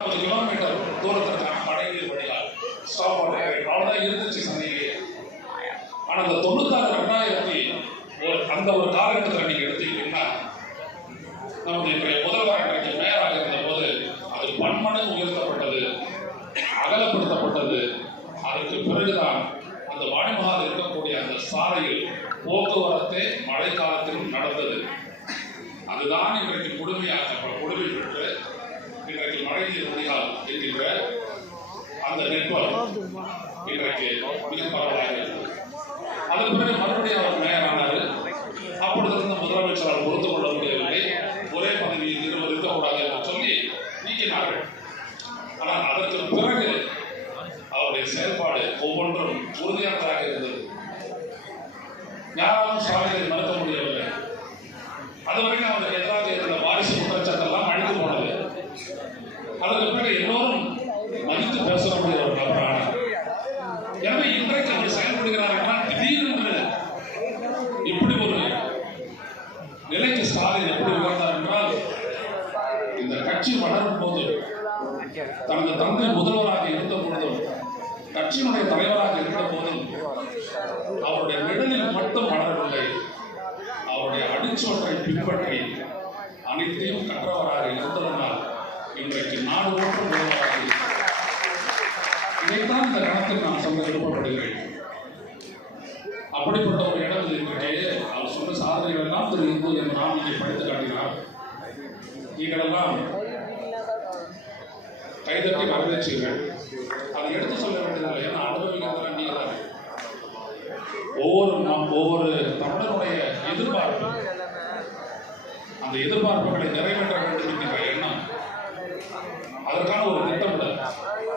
Kilometre தூரத்திற்கான மழைநீர் வடிகால் stop அவ்வளவுதான் இருந்துச்சு சென்னையிலேயே. ஆனா அந்த 96 அந்த ஒரு காலகட்டத்தில் நீங்க எடுத்துக்கிட்டீங்கன்னா நமது இன்றைய முதல்வர் இன்றைக்கு மேயராக இருந்த போது அது பன்மடங்கு உயர்த்தப்பட்டது, அகலப்படுத்தப்பட்டது. அதற்கு பிறகுதான் அந்த வாணிமகால் இருக்கக்கூடிய அந்த சாலையில் போக்குவரத்தே மழை காலத்திலும் நடந்தது. அதுதான் இன்றைக்கு முழுமை பெற்று இன்றைக்கு மழைநீர் வடிகால் என்கின்ற அந்த நெட்வொர்க் இன்றைக்கு மிக பரவலாக இருக்கிறது. அதன் பிறகு மறுபடியும் அவர் மேயரானார். அப்பொழுது இருந்த முதலமைச்சரால் பொறுத்து கொள்ள முடியவில்லை. ஒரே பதவியில் இருவர் இருக்கக்கூடாது என்று சொல்லி நீக்கினார்கள். ஆனால் அதற்கு பிறகு அவருடைய செயல்பாடு ஒவ்வொன்றும் உறுதியானதாக இருந்தது. யாராலும் சாலையை மறுக்க முடியவில்லை. அதுவரைக்கும் அவருக்கு எதிராக இருந்த வாரிசு குற்றச்சாட்டெல்லாம் அழிந்து போனது. அதற்கு பிறகு எல்லோரும் மதித்து பேசக்கூடிய ஒரு நபரான. எனவே இன்றைக்கு அவர் செயல்படுகிறார்கள். திடீரென்று இப்படி ஒரு நிலைக்கு ஸ்டாலின் எப்படி உயர்ந்தார் என்றால், இந்த கட்சி வளரும் போது தனது தந்தை முதல்வராக இருந்த பொழுதும் கட்சியினுடைய தலைவராக இருந்த போதும் அவருடைய நிழலில் மட்டும் வளரவில்லை. அவருடைய அடிச்சொற்றை பின்பற்றி அனைத்தையும் கற்றவராக இருந்ததனால் இன்றைக்கு நாடு ஓட்டும் முதல்வராக இருக்கிறார். இதைத்தான் இந்த கணத்தில் நான் சொல்ல விருப்பப்படுகிறேன். அப்படிப்பட்ட ஒரு இடம் இன்றைக்கு அவர் சொன்ன சாதனைகள் எல்லாம் திரு இந்து என்று நாம் இங்கே படித்து காட்டினார். நீங்களெல்லாம் கைதட்டி வரவேற்றீர்கள். அதை எடுத்து சொல்ல வேண்டியதில்லை. ஏன்னா அனுபவிக்கிறதுல நீங்க தான். ஒவ்வொரு தமிழனுடைய எதிர்பார்ப்பு, அந்த எதிர்பார்ப்புகளை நிறைவேற்ற வேண்டும் என்கின்ற எண்ணம், அதற்கான ஒரு திட்டம்